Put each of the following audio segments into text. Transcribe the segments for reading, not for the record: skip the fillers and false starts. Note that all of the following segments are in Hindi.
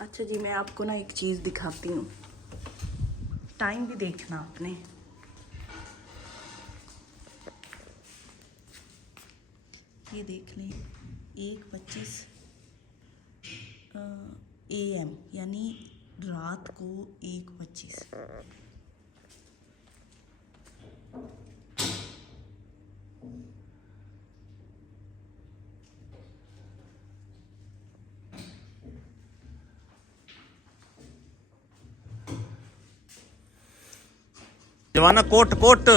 अच्छा जी, मैं आपको ना एक चीज़ दिखाती हूँ। टाइम भी देखना आपने। ये देख लें, 1:25 AM, यानी रात को 1:25। जवाना कोट कोट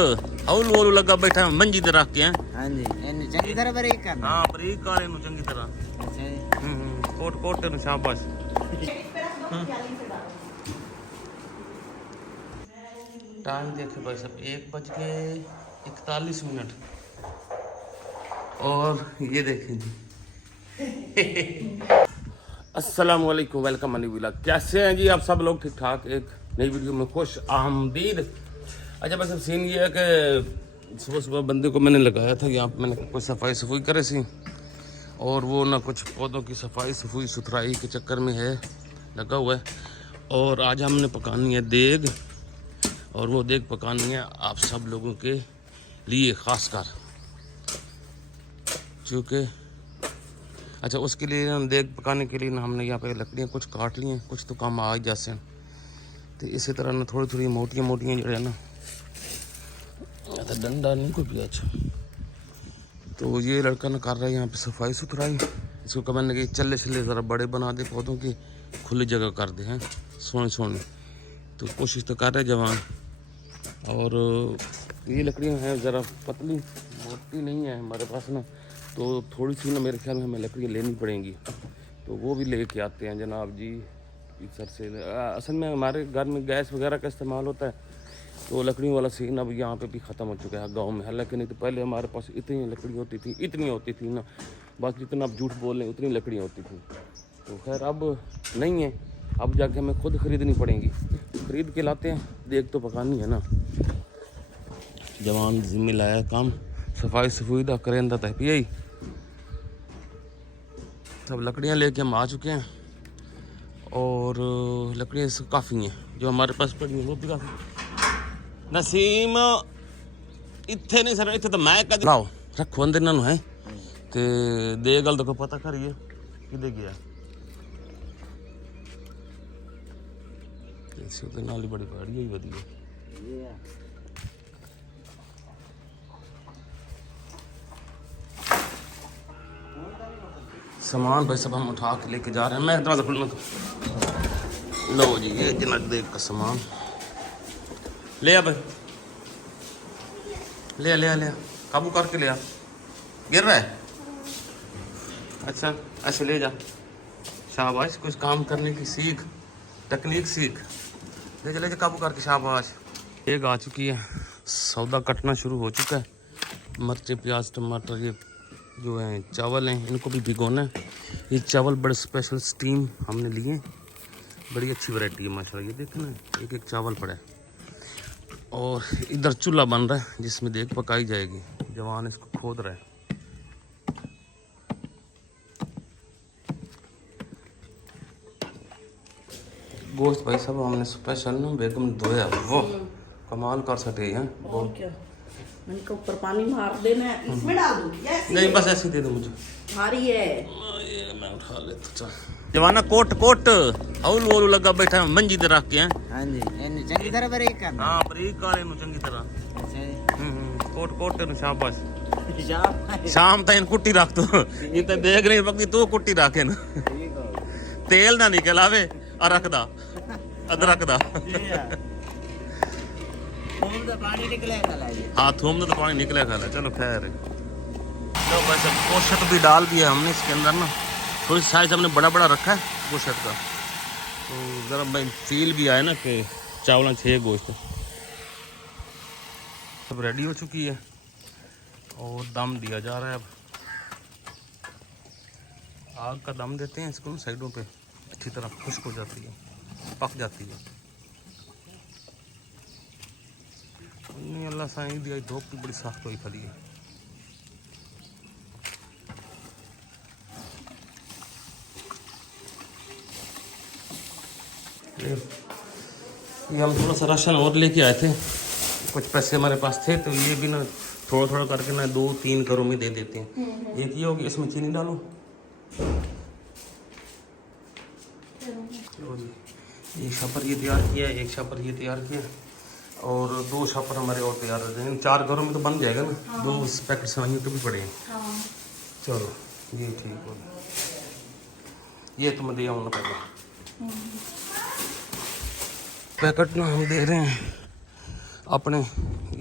हौल वोल लगा बैठा मंजी ते रख के हैं। हाँ जी, इन्हें चंगी तरह बरीक करना। हां बरीक काले नु चंगी तरह। अच्छा जी। कोट कोट नु शाबाश। टाइम देखे भाई साहब, 1:41 और ये देखें जी। अस्सलाम वालेकुम, वेलकम अली व्लॉग। कैसे हैं जी आप सब लोग? ठीक ठाक। एक नई वीडियो में खुश आमदीद। अच्छा बस अब सीन ये है कि सुबह सुबह बंदे को मैंने लगाया था यहाँ पे, मैंने कुछ सफाई करे सी, और वो ना कुछ पौधों की सफाई सुथराई के चक्कर में है लगा हुआ है। और आज हमने पकानी है देग, और वो देग पकानी है आप सब लोगों के लिए ख़ास कर, क्योंकि अच्छा उसके लिए ना देग पकाने के लिए ना हमने यहाँ पे लकड़ियाँ कुछ काट ली हैं, कुछ तो काम आ जैसे। तो इसी तरह ना थोड़ी थोड़ी मोटियाँ मोटियाँ जो है ना, तो डंडा नहीं कोई भी। अच्छा तो ये लड़का ना कर रहा है यहाँ पे सफाई सुथराई। इसको कमेंट ने कि चले चले ज़रा बड़े बना दे पौधों की, खुली जगह कर दे हैं सोने सोने। तो कोशिश तो कर रहे जवान। और ये लकड़ियाँ हैं ज़रा पतली, मोटी नहीं है हमारे पास ना, तो थोड़ी सी ना मेरे ख्याल में हमें लकड़ियाँ लेनी पड़ेंगी। तो वो भी लेके आते हैं जनाब जी सर से। असल में हमारे घर में गैस वगैरह का इस्तेमाल होता है, तो लकड़ियों वाला सीन अब यहाँ पे भी ख़त्म हो चुका है गांव में। हालांकि नहीं तो पहले हमारे पास इतनी लकड़ी होती थी ना, बाकी जितना आप झूठ बोल रहे हैं उतनी लकड़ियाँ होती थी। तो खैर अब नहीं है, अब जाके हमें खुद ख़रीदनी पड़ेंगी। ख़रीद के लाते हैं, देख तो पकानी है ना। जवान जिम्मे लाया काम सफाई सफाई का करें था यही सब लकड़ियाँ लेके हम आ चुके हैं, और लकड़ियाँ काफ़ी हैं जो हमारे पास पड़ी हैं, वो भी काफ़ी। नसीम इतने नहीं सर, इतने तो मैं कद लाओ रखो अंदर इन्होंने है। तो दे गल तो पता करिए कि गया नाली बड़ी पहाड़ी ही वधिया। सामान भाई सब हम उठा के लेके जा रहे हैं। मैं दरवाजा खुलना तो लो जी, ये जनक देव का सामान ले आ भाई, ले ले ले काबू करके ले आ। गिर रहा है? अच्छा ऐसे ले जा, शाबाश। कुछ काम करने की सीख, टेक्निक सीख। ले जा काबू करके, शाबाश। एक आ चुकी है, सौदा कटना शुरू हो चुका है। मिर्ची प्याज टमाटर, ये जो है चावल हैं, इनको भी भिगोना है। ये चावल बड़े स्पेशल स्टीम हमने लिए, बड़ी अच्छी वैरायटी है माशाल्लाह। ये देखें ना, एक एक चावल पड़ा है। और इधर चूल्हा बन रहा है जिसमें देग पकाई जाएगी। जवान इसको खोद रहा है। गोश्त भाई साहब हमने स्पेशल ना बेगम ने धोया, वो कमाल कर सके हैं। और क्या, मैंने कहा ऊपर पानी मार देना है, इसमें डाल दूं? नहीं बस ऐसे ही दे दो मुझे, भारी है ये मैं उठा लेता। चल जवाना कोट कोट हौल वोल लगा बैठा मंजी ते रख के हैं। हाँ जी, इन्हें चंगी तरह बरीक करना। हां बरीक काले नु चंगी तरह। अच्छा जी। कोट कोट नु शाबाश। शाम शाम तक कुट्टी रख तू, ये तो देख नहीं पकती तू कुट्टी रखे ना, ठीक हो तेल ना निकल आवे और रख दा अदरक दा। थूम का पानी निकलेगा लाइए। हाँ थूम तो पानी निकलेगा ना। चलो खैर, तो बस गोश्त भी डाल दिया हमने इसके अंदर ना। थोड़ी साइज हमने बड़ा बड़ा रखा है गोश्त का, तो ज़रा भाई फील भी आए ना कि चावल छः गोश्त। सब रेडी हो चुकी है और दम दिया जा रहा है। अब आग का दम देते हैं इसको, साइडों पे अच्छी तरह खुश्क हो जाती है, पक जाती है। नहीं अल्लाह साईं दिया, धूप की बड़ी सख्त हुई खड़ी है। ये हम थोड़ा सा राशन और लेके आए थे, कुछ पैसे हमारे पास थे, तो ये भी ना थोड़ा थोड़ा करके ना 2-3 घरों में दे देते हैं। एक ये होगी, इसमें चीनी डालो। एक छापर ये तैयार किया, एक छापर ये तैयार किया, और 2 छापर हमारे और तैयार रहते हैं। 4 घरों में तो बन जाएगा ना। हाँ। 2 पैकेट सवाइयों तो भी पड़े हैं। हाँ। चलो ये ठीक हो, ये तो मैं दे आऊँगा पैकेट। पैकेट ना हम दे रहे हैं अपने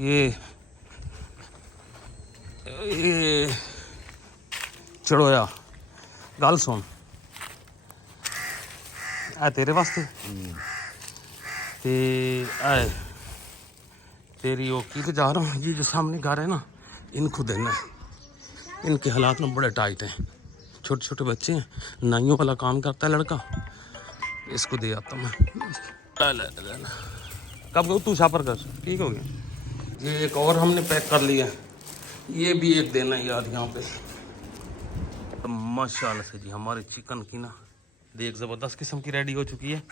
ये चढ़ोया गल सुन, आ तेरे वास्ते ते आए तेरी वो की जा रहा हूँ। ये जो सामने घर है ना, इनको देना है। इनके हालात ना बड़े टाइट हैं, छोटे छोटे बच्चे हैं, नाइयों वाला काम करता है लड़का, इसको दे आता मैं। कब गो तू छापर कर, ठीक हो गया। ये एक और हमने पैक कर लिया, ये भी एक देना है याद यहाँ पे। तो माशाल्लाह से जी हमारे चिकन की ना देख ज़बरदस्त किस्म की रेडी हो चुकी है।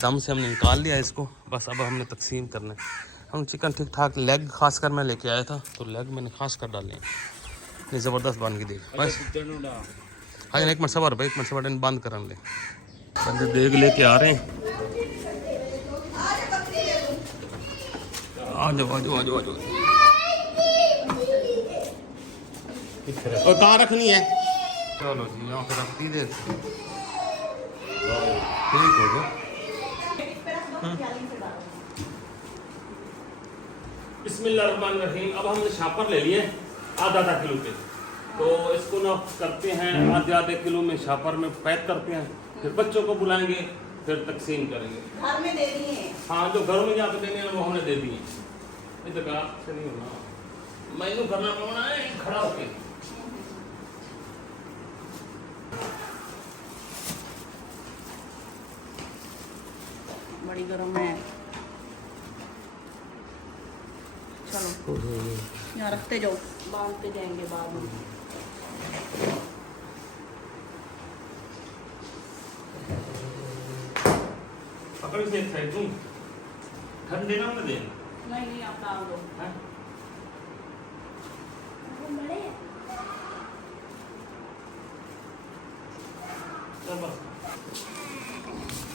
दम से हमने निकाल लिया इसको, बस अब हमने तकसीम करना है। हम चिकन ठीक ठाक, लेग खास कर मैं लेके आया था, तो लेग मैंने खास कर डाले हैं। ये ज़बरदस्त बन के देख बस। हाँ एक मिनट सवार भाई, एक मिनट सवार बंद कर ले, बंदे देख लेके आ रहे हैं। आ जाओ आ जाओ आ जाओ आ जाओ। और कहाँ रखनी है? चलो जी यहाँ पे रख दी दे, ठीक हो गया। बिस्मिल्लाहिर्रहमानिर्रहीम। अब हमने छापर ले लिए आधा किलो के, तो इसको ना करते हैं आधे किलो में छापर में पैक करते हैं, फिर बच्चों को बुलाएंगे, फिर तकसीम करेंगे। घर में दे दिए हैं। हाँ जो घरों में जाकर देने हैं वो हमने दे दिए। इधर से नहीं होना, मैनू करना पड़ना है खड़ा होके। बड़ी गर्म है, चलो यहाँ रखते जाओ, बांधते जाएंगे बाद में। पकड़ से एक साइड दूँ, ठंडे ना दे। नहीं आप डाल दो।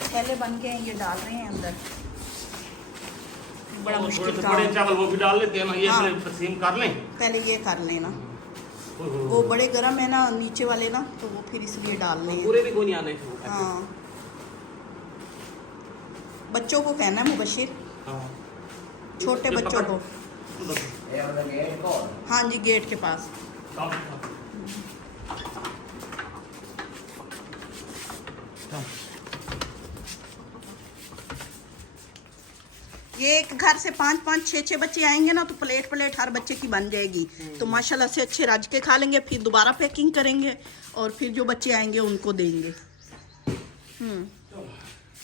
पहले बन के ये डाल रहे हैं अंदर, बड़ा मुश्किल काम। बड़े चावल वो भी डाल लेते हैं ना, ये हाँ। तकसीम कर लें, पहले ये कर लेना। वो बड़े गरम है ना नीचे वाले ना, तो वो फिर इसलिए डालने हैं। पूरे भी कोई नहीं आने। हाँ बच्चों को कहना है मुबशिर, छोटे बच्चों को। हाँ जी गेट के पास। ये एक घर से 5-5, 6-6 बच्चे आएंगे ना, तो प्लेट हर बच्चे की बन जाएगी। तो माशाल्लाह से अच्छे रज के खा लेंगे, फिर दोबारा पैकिंग करेंगे और फिर जो बच्चे आएंगे उनको देंगे।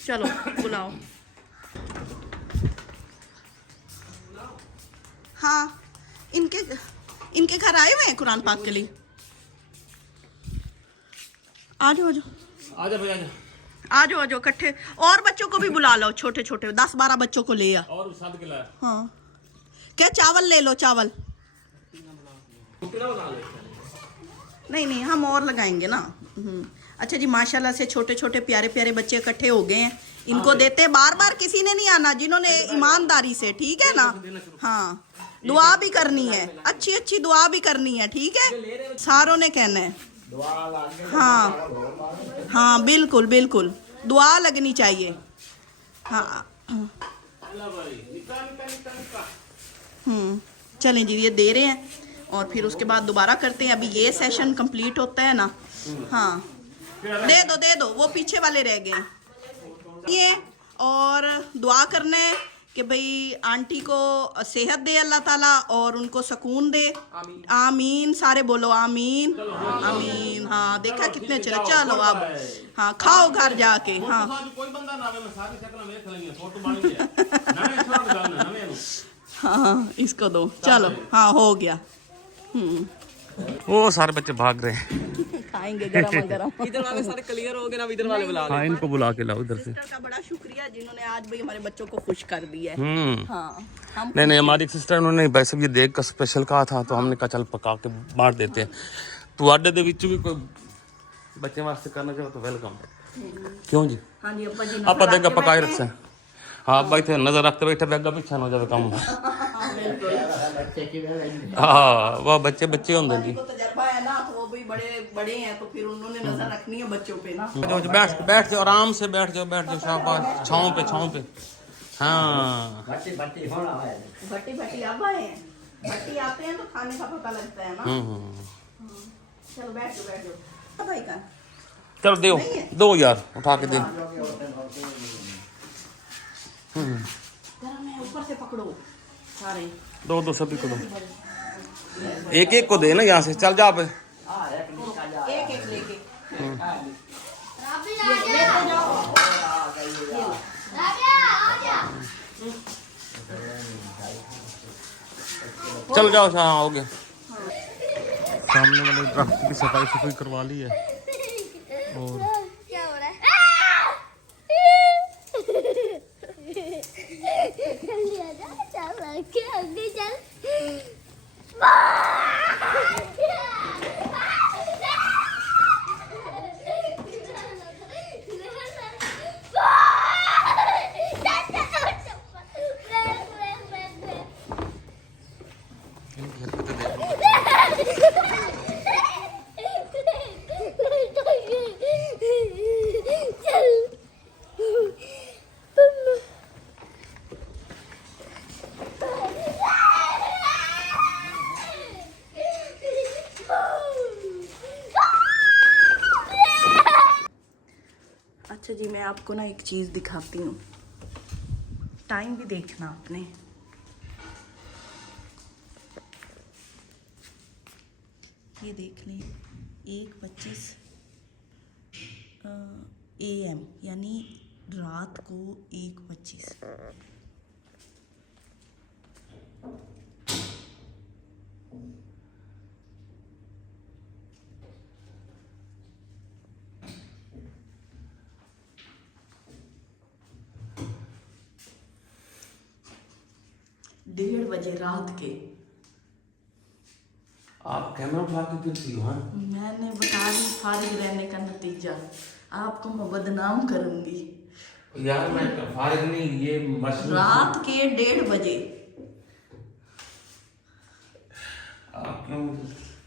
चलो बुलाओ। हाँ इनके घर आए हुए हैं कुरान पाक के लिए। आ जाओ आ जाओ भैया आ जाओ इकट्ठे, और बच्चों को भी बुला लो, छोटे छोटे 10-12 बच्चों को ले आ। और साथ के लाया। हाँ क्या चावल ले लो, चावल नहीं हम और लगाएंगे ना। अच्छा जी माशाल्लाह से छोटे छोटे प्यारे प्यारे बच्चे इकट्ठे हो गए हैं, इनको देते हैं। बार किसी ने नहीं आना, जिन्होंने ईमानदारी से, ठीक है ना। हाँ दुआ भी करनी है, अच्छी दुआ भी करनी है, ठीक है, सारों ने कहना है। हाँ बिल्कुल दुआ लगनी चाहिए। हाँ चलें जी ये दे रहे हैं, और फिर उसके बाद दोबारा करते हैं। अभी ये सेशन कंप्लीट होता है ना। हाँ दे दो वो पीछे वाले रह गए ये। और दुआ करना है कि भाई आंटी को सेहत दे अल्लाह ताला, और उनको सुकून दे। आमीन सारे बोलो आमीन आमीन। हाँ देखा कितने चले। चलो अब हाँ खाओ घर जाके। हाँ हाँ इसको दो, चलो हाँ हो गया। वो सारे बच्चे भाग रहे हैं। खाएंगे गरम गरम। इधर वाले सारे क्लियर हो गए ना, इधर वाले बुला हाँ इनको बुला के लाओ इधर से। सिस्टर का बड़ा शुक्रिया जिन्होंने आज भाई हमारे बच्चों को खुश कर दिया है। हाँ हम नहीं हमारी सिस्टर उन्होंने वैसे भी देख का स्पेशल कहा था तो हमने कहा चल पका के बांट देते हैं। ਤੁਹਾਡੇ ਦੇ ਵਿੱਚ ਵੀ ਕੋਈ ਬੱਚੇ ਵਾਸਤੇ ਕਰਨਾ ਚਾਹੋ ਤਾਂ ਵੈਲਕਮ। क्यों जी? हाँ जी अब्बा जी ਆਪਾਂ ਦੇਗਾ ਪਕਾ ਕੇ ਰੱਖਿਆ। हाँ भाई थे नजर रखते बैठे बैगा पीछे ना हो जाए काम। बच्चे की हाँ वह बच्चे बच्चे होंगे जी। को तजर्बा है ना तो वो भी बड़े बड़े हैं तो फिर उन्होंने नजर रखनी है बच्चों पे ना। बैठ जाओ आराम से बैठ जाओ शाबाश छाँव पे। हाँ बच्चे बच्चे होना है। भट्टी अब आए हैं, भट्टी आते हैं तो खाने का पता लगता है ना। चलो बैठ जाओ भाई का। चलो दो यार उठा के दे। गरम है ऊपर से पकड़ो सारे। दो सभी को दो। एक एक को दे ना यहाँ से। चल जा पे एक एक लेके चल जाओ। हाँ हो गया। सामने वाले ट्रक की सफाई करवा ली है और क्या हो रहा है? जल्दी आ जा, चल आगे आगे चल। अच्छा जी मैं आपको ना एक चीज़ दिखाती हूँ। टाइम भी देखना आपने। ये देख लें 1:25 AM यानी रात को 1:25। डेढ़ बजे रात के। आप कैमरा उठा के फिरती हो? मैंने बता दी फारिग रहने का नतीजा। आपको मैं बदनाम करूंगी यार। मैं फारिग नहीं, ये मसला रात के 1:30 बजे। आप क्यों?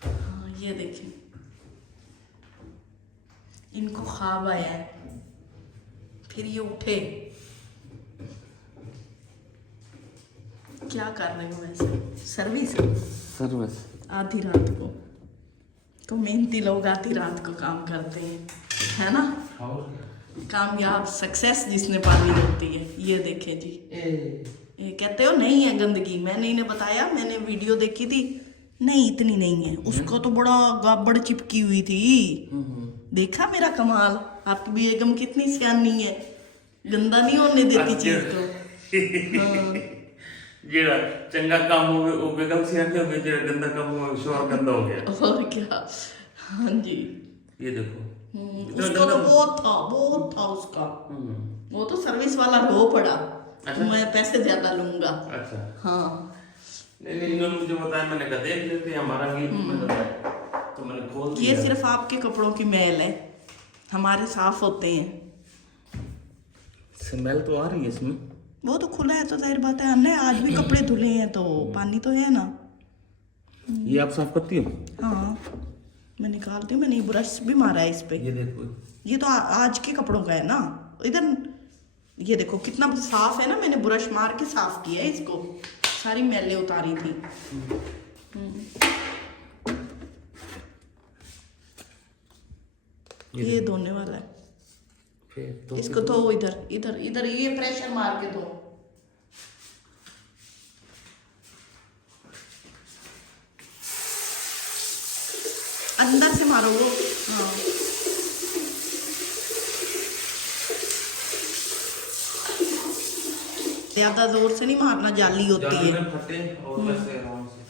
हाँ ये देखिए इनको ख्वाब आया है फिर ये उठे। क्या कर रहे हो वैसे? सर्विस आधी रात को। तो मेहनती लोग आधी रात को काम करते हैं है ना। कामयाब सक्सेस जिसने पानी होती है। ये देखे जी ये कहते हो नहीं है गंदगी। मैंने इन्हें बताया, मैंने वीडियो देखी थी, नहीं इतनी नहीं है। उसको तो बड़ा गाबड़ चिपकी हुई थी। देखा मेरा कमाल। आपकी बेगम कितनी सियानी है, गंदा नहीं होने देती चीज को। हाँ। जेड़ा चंगा काम हो वो बेगम सियानी हो गई, जेड़ा गंदा काम हो शोर गंदा हो गया। और क्या। हाँ जी ये देखो उसको तो बहुत था उसका। वो तो सर्विस वाला रो पड़ा। अच्छा। मैं पैसे ज्यादा लूंगा। अच्छा हाँ नहीं इन्होंने मुझे बताया, मैंने कहा देख लेते हैं हमारा भी। तो मैंने खोल दिया। ये सिर्फ आपके कपड़ों की मैल है, हमारे साफ होते हैं। स्मेल तो आ रही है इसमें। वो तो खुला है तो जाहिर बात है। हमने आज भी कपड़े धुले हैं तो पानी तो है ना। ये आप साफ करती हो? हाँ मैं निकालती हूँ। मैंने ब्रश भी मारा है इस पे। ये देखो ये तो आज के कपड़ों का है ना। इधर ये देखो कितना साफ है ना। मैंने ब्रश मार के साफ किया है इसको। सारी मैलें उतारी थी। ये धोने वाला है। तो इसको धो इधर इधर इधर। ये प्रेशर मार के धो। अंदर से मारो वो। हाँ ज्यादा जोर से नहीं मारना, जाली होती है। फटे और वैसे आराम से।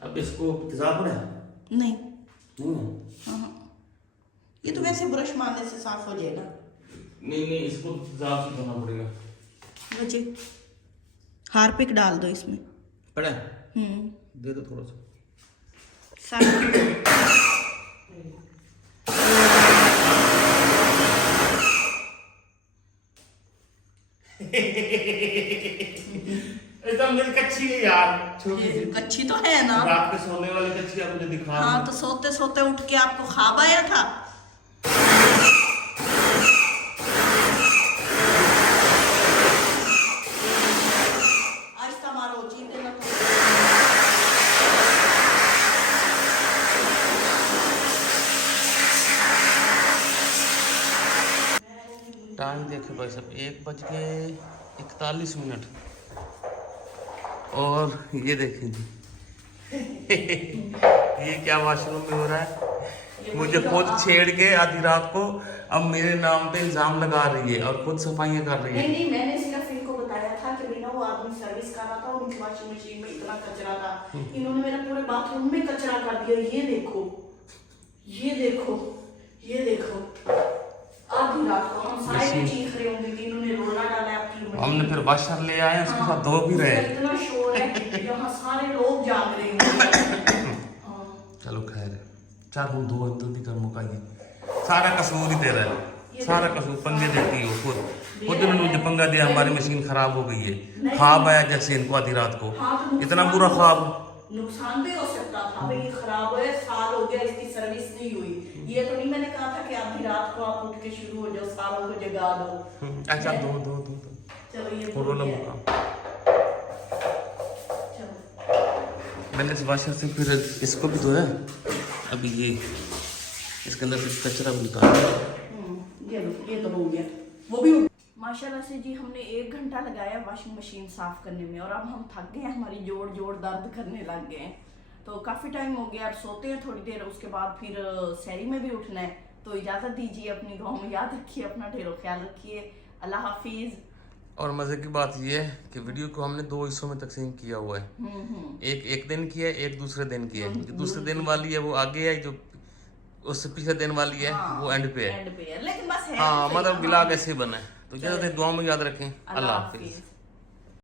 अब इसको तेजाब है? नहीं नहीं है। हाँ, ये तो वैसे ब्रश मारने से साफ हो जाएगा। नहीं, इसको तेजाब से धोना पड़ेगा। बच्चे हार्पिक डाल दो इसमें। पड़ा है? दे दो थोड़ा सा। एकदम मेरी कच्ची है यार, छोटी सी। कच्ची तो है ना, रात के सोने वाली कच्ची आप मुझे दिखा। हाँ तो सोते सोते उठ के आपको ख्वाब आया था। आहिस्ता मारो, चीते ना तो। टाइम देखे भाई साहब, 1:41 और ये देखें जी ये क्या वॉशरूम में हो रहा है। मुझे खुद छेड़ के आधी रात को अब मेरे नाम पे इल्जाम लगा रही है और खुद सफाइयाँ कर रही है। नहीं, मैंने सिर्फ इनको बताया था कि बिना वो आदमी सर्विस कर रहा था और उनकी वॉशिंग मशीन में इतना कचरा था, इन्होंने मेरे पूरे बाथरूम में कचरा कर दिया। ये देखो, ये देखो, ये देखो, आधी रात को हम सारे चीख रहे होंगे कि इन्होंने रोना डाला है आपकी मशीन। हमने फिर वाशर ले आए, उसके साथ धो भी रहे। इतना शोर है, यहाँ सारे लोग जाग रहे होंगे। चलो खैर, चार हम दो भी कर मुकाइए। सारा कसूर ही तेरा है, सारा कसूर पंगे देती हो खुद। उन्होंने मुझे पंगा दिया, हमारी मशीन खराब हो गई है। ख्वाब आया जैसे इनको आधी रात को, इतना बुरा ख्वाब। नुकसान भी हो सकता था भाई, ये खराब है, साल हो गया इसकी सर्विस नहीं हुई। ये तो नहीं मैंने कहा था कि आधी रात को आप उठ के शुरू हो जाओ, सालों को जगा दो। अच्छा दो चलो ये छोड़ो ना मुका। मैंने इस वाशर से फिर इसको भी धोया। अभी ये इसके अंदर से कचरा भी निकाला। ये तो हो गया, वो भी माशाल्लाह से जी। हमने 1 घंटा लगाया वॉशिंग मशीन साफ करने में और अब हम थक गए हैं, हमारी जोड़ दर्द करने लग गए हैं। तो काफ़ी टाइम हो गया, अब सोते हैं थोड़ी देर, उसके बाद फिर सहरी में भी उठना है। तो इजाज़त दीजिए, अपनी गाँव में याद रखिए, अपना ढेरों ख्याल रखिए। अल्लाह हाफिज़। और मजे की बात ये है कि वीडियो को हमने 2 हिस्सों में तकसीम किया हुआ है। एक दिन किया है, एक दूसरे दिन किया है। जो दूसरे दिन वाली है वो आगे है, जो उससे पिछले दिन वाली है वो एंड पे है। लेकिन बस है हाँ, मतलब ब्लॉग ऐसे बना है। तो ज्यादा दुआ में याद रखें। अल्लाह हाफिज।